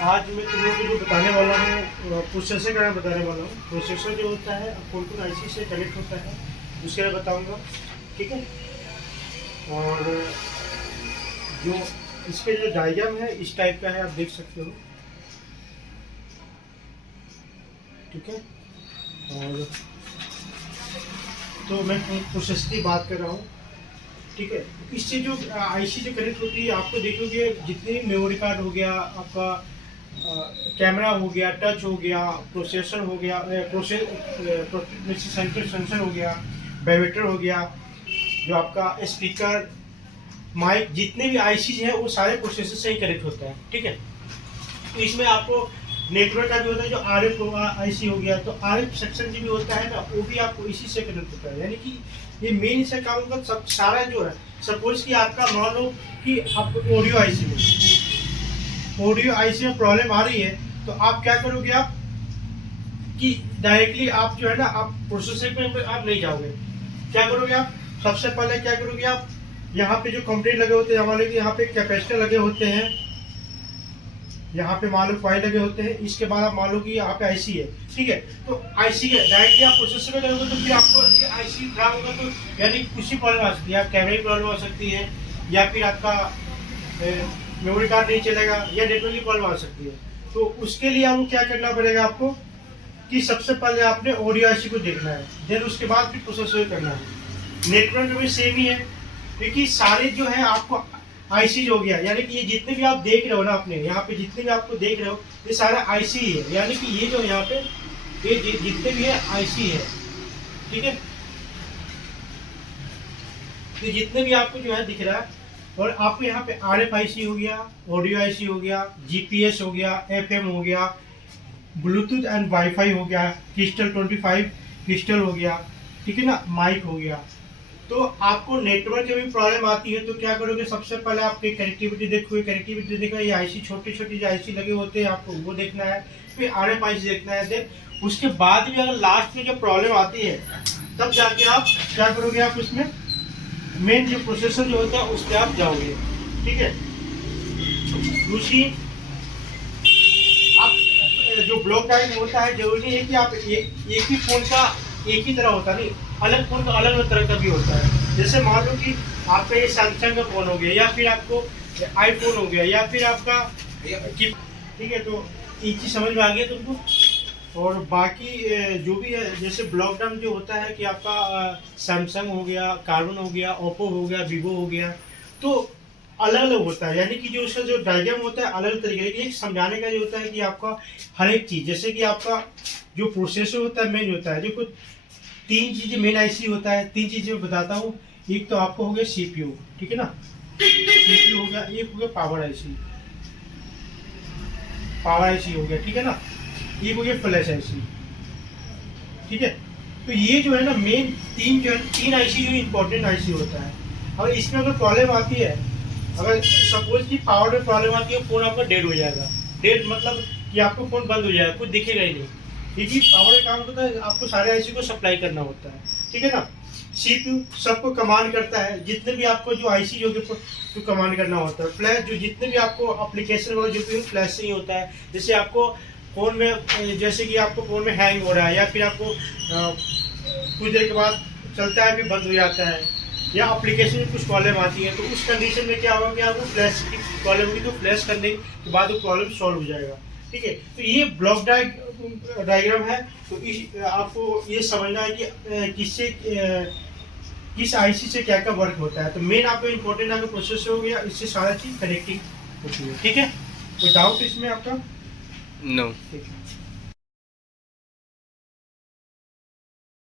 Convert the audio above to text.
आज मैं तुम लोग को जो बताने वाला हूँ प्रोसेसर का बताने वाला हूँ। प्रोसेसर जो होता है कौन कौन आईसी से कनेक्ट होता है उसके बारे में बताऊँगा, ठीक है। और जो इसके जो डायग्राम है इस टाइप का है, आप देख सकते हो, ठीक है। और तो मैं प्रोसेसर की बात कर रहा हूँ, ठीक है। इससे जो आईसी जो कनेक्ट होती है, आपको देखोगे जितने भी मेमोरी कार्ड हो गया, आपका कैमरा हो गया, टच हो गया, प्रोसेसर हो गया, सेंसर हो गया, वाइब्रेटर हो गया, जो आपका स्पीकर, माइक, जितने भी आईसी हैं वो सारे प्रोसेसर से ही कनेक्ट होता है, ठीक है। तो इसमें आपको नेटवर्क का भी होता है, जो आरएफ आईसी हो गया, तो आरएफ सेक्शन जो भी होता है ना, वो भी आपको इसी से कनेक्ट होता है। यानी कि ये मेन से काम का सब सारा जो है, सपोज कि आपका मान लो कि आपको ऑडियो आईसी में प्रॉब्लम आ रही है, तो आप क्या करोगे, आप कि डायरेक्टली आप जो है ना, आप प्रोसेसर पे आप नहीं जाओगे। क्या करोगे आप, सबसे पहले क्या करोगे आप, यहाँ पे जो कंप्लीट लगे होते हैं हमारे, यहाँ पे कैपेसिटर लगे होते हैं, यहाँ पे मान लो कॉइल लगे होते हैं। इसके बाद आप मान लो कि यहाँ पे आईसी है, ठीक है। तो आईसी के डायरेक्टली आप प्रोसेसर में करोगे, तो फिर आपको आईसी खराब होगा, तो यानी कुछ ही प्रॉब्लम आ सकती है। आप कैमरे की प्रॉब्लम आ सकती है, या फिर आपका मेमोरी कार्ड नहीं चलेगा, या नेटवर्क की प्रॉब्लम आ सकती है। तो उसके लिए आपको क्या करना पड़ेगा, आपको कि सबसे पहले आपने ऑडियो आईसी को देखना है, देन उसके बाद फिर प्रोसेसर करना है। नेटवर्क में भी सेम ही है, क्योंकि सारे जो है आपको आईसी हो गया, यानी कि ये जितने भी आप देख रहे हो ना, अपने यहाँ पे जितने भी आपको देख रहे हो, ये सारा आईसी ही है। यानी कि ये जो यहाँ पे ये जितने भी है आईसी है, ठीक है। तो जितने भी आपको जो है दिख रहा है, और आपको यहाँ पे आरएफ आईसी हो गया, ऑडियो आईसी हो गया, जीपीएस हो गया, एफएम हो गया, ब्लूटूथ एंड वाईफाई हो गया, क्रिस्टल 25 क्रिस्टल हो गया, ठीक है ना, माइक हो गया। तो आपको नेटवर्क की भी प्रॉब्लम आती है, तो क्या करोगे, सबसे पहले आपकी कनेक्टिविटी देखोगे। कनेक्टिविटी देखा, ये आईसी छोटी छोटी जो आईसी लगे होते हैं, आपको वो देखना है। फिर आरएफ आईसी देखना है। देन उसके बाद भी अगर लास्ट में जो प्रॉब्लम आती है, तब जाके आप क्या करोगे, आप उसमें मेन जो प्रोसेसर जो होता है उस पर आप जाओगे, ठीक है। दूसरी, आप जो ब्लॉक डायग्राम होता है, जरूरी नहीं है कि आप एक ही फोन का एक ही तरह होता नहीं, अलग फोन का अलग अलग तरह का भी होता है। जैसे मान लो कि आपका ये सैमसंग का फोन हो गया, या फिर आपको आईफोन हो गया, या फिर आपका, ठीक है। तो ये चीज समझ में आ गया तुमको। और बाकी जो भी है, जैसे ब्लॉक डाउन जो होता है कि आपका सैमसंग हो गया, कार्बन हो गया, ओप्पो हो गया, वीवो हो गया, तो अलग अलग होता है। यानी कि जो उसका जो डायग्राम होता है अलग तरीके, लेकिन एक समझाने का जो होता है कि आपका हर एक चीज़, जैसे कि आपका जो प्रोसेसर होता है मेन होता है, जो कुछ तीन चीज़ें मेन आईसी होता है। तीन चीज़ें मैं बताता हूँ। एक तो आपको हो गया सीपीयू, ठीक है ना, सीपीयू हो गया। एक हो गया पावर आईसी हो गया, ठीक है ना। एक हो गया फ्लैश आईसी, ठीक है। तो ये जो है ना मेन तीन जो है, तीन आईसी जो इम्पोर्टेंट आईसी होता है। और इसमें अगर प्रॉब्लम आती है, अगर सपोज कि पावर में प्रॉब्लम आती है, फोन आपका डेड हो जाएगा। डेड मतलब कि आपको फोन बंद हो जाएगा, कुछ दिखेगा ही नहीं, क्योंकि पावर का काम होता है आपको सारे आईसी को सप्लाई करना होता है, ठीक है ना। सीपीयू सबको कमांड करता है, जितने भी आपको जो आईसी जो कमांड करना होता है। फ्लैश जो जितने भी आपको एप्लीकेशन वगैरह जो भी फ्लैश से ही होता है। जैसे आपको फोन में, जैसे कि आपको फोन में हैंग हो रहा है, या फिर आपको कुछ देर के बाद चलता है फिर बंद हो जाता है, या एप्लीकेशन में कुछ प्रॉब्लम आती है, तो उस कंडीशन में क्या होगा कि आपको फ्लैश की प्रॉब्लम होगी, तो फ्लैश करने के बाद वो प्रॉब्लम सॉल्व हो जाएगा, ठीक है। तो ये ब्लॉक डायग्राम है। तो आपको ये समझना है कि किस आईसी से क्या क्या वर्क होता है। तो मेन आपको इम्पोर्टेंट आपका प्रोसेसर हो गया, इससे सारा चीज़ कनेक्टिंग होती है, ठीक है। कोई डाउट इसमें आपका? नो। ठीक है।